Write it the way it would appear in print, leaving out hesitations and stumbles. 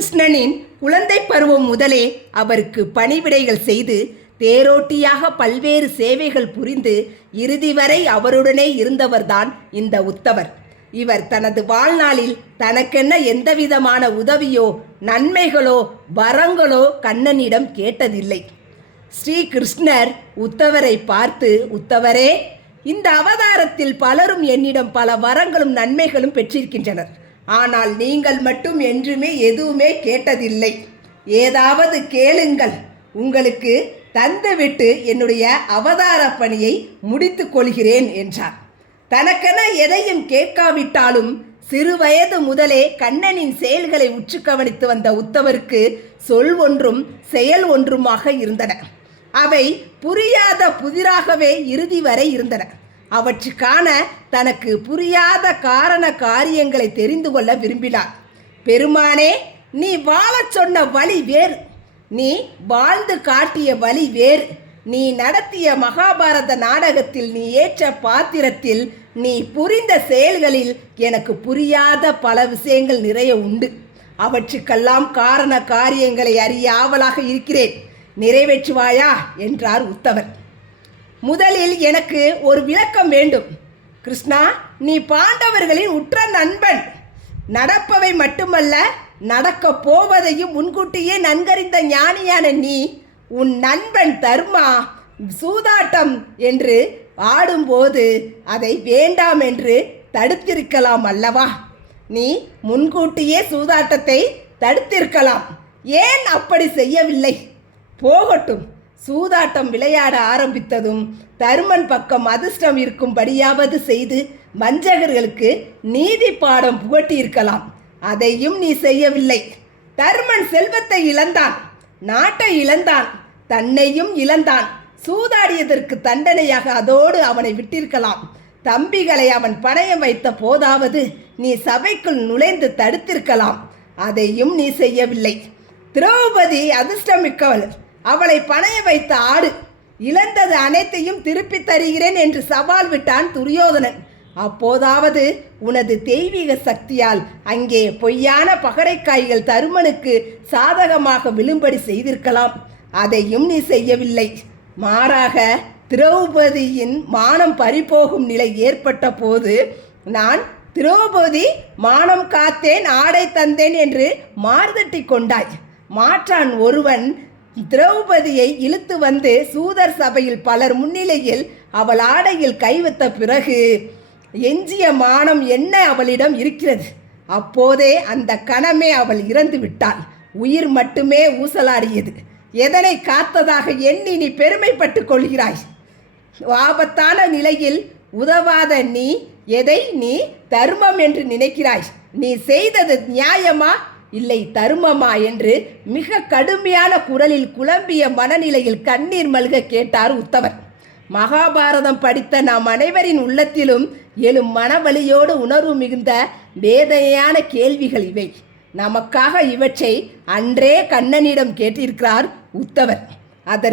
கிருஷ்ணனின் குழந்தை பருவம் முதலே அவருக்கு பணிவிடைகள் செய்து தேரோட்டியாக பல்வேறு சேவைகள் புரிந்து இறுதி வரை அவருடனே இருந்தவர்தான் இந்த உத்தவர். இவர் தனது வாழ்நாளில் தனக்கென்ன எந்தவிதமான உதவியோ நன்மைகளோ வரங்களோ கண்ணனிடம் கேட்டதில்லை. ஸ்ரீ கிருஷ்ணர் உத்தவரை பார்த்து, உத்தவரே, இந்த அவதாரத்தில் பலரும் என்னிடம் பல வரங்களும் நன்மைகளும் பெற்றிருக்கின்றனர். ஆனால் நீங்கள் மட்டும் என்றுமே எதுவுமே கேட்டதில்லை. ஏதாவது கேளுங்கள், உங்களுக்கு தந்துவிட்டு என்னுடைய அவதார பணியை முடித்து கொள்கிறேன் என்றார். தனக்கென எதையும் கேட்காவிட்டாலும் சிறு வயது முதலே கண்ணனின் செயல்களை உற்று கவனித்து வந்த உத்தவருக்கு சொல் ஒன்றும் செயல் ஒன்றுமாக இருந்தன. அவை புரியாத புதிராகவே இறுதி வரை இருந்தன. அவற்றுக்கான தனக்கு புரியாத காரண காரியங்களை தெரிந்து கொள்ள விரும்பினார். பெருமானே, நீ வாழச் சொன்ன வழி வேறு, நீ வாழ்ந்து காட்டிய வழி வேறு. நீ நடத்திய மகாபாரத நாடகத்தில் நீ ஏற்ற பாத்திரத்தில் நீ புரிந்த செயல்களில் எனக்கு புரியாத பல விஷயங்கள் நிறைய உண்டு. அவற்றுக்கெல்லாம் காரண காரியங்களை அறிய ஆவலாக இருக்கிறேன். நிறைவேற்றுவாயா என்றார் உத்தவர். முதலில் எனக்கு ஒரு விளக்கம் வேண்டும். கிருஷ்ணா, நீ பாண்டவர்களின் உற்ற நண்பன். நடப்பவை மட்டுமல்ல, நடக்கப் போவதையும் முன்கூட்டியே நன்கறிந்த ஞானியான நீ, உன் நண்பன் தர்மா சூதாட்டம் என்று ஆடும்போது அதை வேண்டாம் என்று தடுத்திருக்கலாம் அல்லவா? நீ முன்கூட்டியே சூதாட்டத்தை தடுத்திருக்கலாம். ஏன் அப்படி செய்யவில்லை? போகட்டும். சூதாட்டம் விளையாட ஆரம்பித்ததும் தருமன் பக்கம் அதிர்ஷ்டம் இருக்கும்படியாவது செய்து வஞ்சகர்களுக்கு நீதி பாடம் புகட்டியிருக்கலாம். அதையும் நீ செய்யவில்லை. தருமன் செல்வத்தை இழந்தான், நாட்டை இழந்தான், தன்னையும் இழந்தான். சூதாடியதற்கு தண்டனையாக அதோடு அவனை விட்டிருக்கலாம். தம்பிகளை அவன் பணயம் வைத்த போதாவது நீ சபைக்குள் நுழைந்து தடுத்திருக்கலாம். அதையும் நீ செய்யவில்லை. திரௌபதி அதிர்ஷ்டமிக்கவள். அவளை பணைய வைத்த ஆடு. இழந்தது அனைத்தையும் திருப்பி தருகிறேன் என்று சவால் விட்டான் துரியோதனன். அப்போதாவது உனது தெய்வீக சக்தியால் அங்கே பொய்யான பகடைக்காய்கள் தருமனுக்கு சாதகமாக விழும்படி செய்திருக்கலாம். அதையும் நீ செய்யவில்லை. மாறாக திரௌபதியின் மானம் பறிபோகும் நிலை ஏற்பட்ட போது நான் திரௌபதி மானம் காத்தேன், ஆடை தந்தேன் என்று மார்தட்டி கொண்டாய். மாற்றான் ஒருவன் திரௌபதியை இழுத்து வந்து சூதர் சபையில் பலர் முன்னிலையில் அவள் ஆடையில் கைவிட்ட பிறகு எஞ்சிய மானம் என்ன அவளிடம் இருக்கிறது? அப்போதே அந்த கணமே அவள் இறந்து விட்டாள். உயிர் மட்டுமே ஊசலாடியது. எதனை காத்ததாக எண்ணி நீ பெருமைப்பட்டு கொள்கிறாய்? ஆபத்தான நிலையில் உதவாத நீ எதை நீ தர்மம் என்று நினைக்கிறாய்? நீ செய்தது நியாயமா இல்லை தருமமா என்று மிக கடுமையான குரலில் குழம்பிய மனநிலையில் கண்ணீர் மல்க கேட்டார் உத்தவர். மகாபாரதம் படித்த நாம் அனைவரின் உள்ளத்திலும் எழும் மனவலியோடு உணர்வு மிகுந்த வேதனையான கேள்விகள் இவை. நமக்காக இவற்றை அன்றே கண்ணனிடம் கேட்டிருக்கிறார் உத்தவர். அதற்கு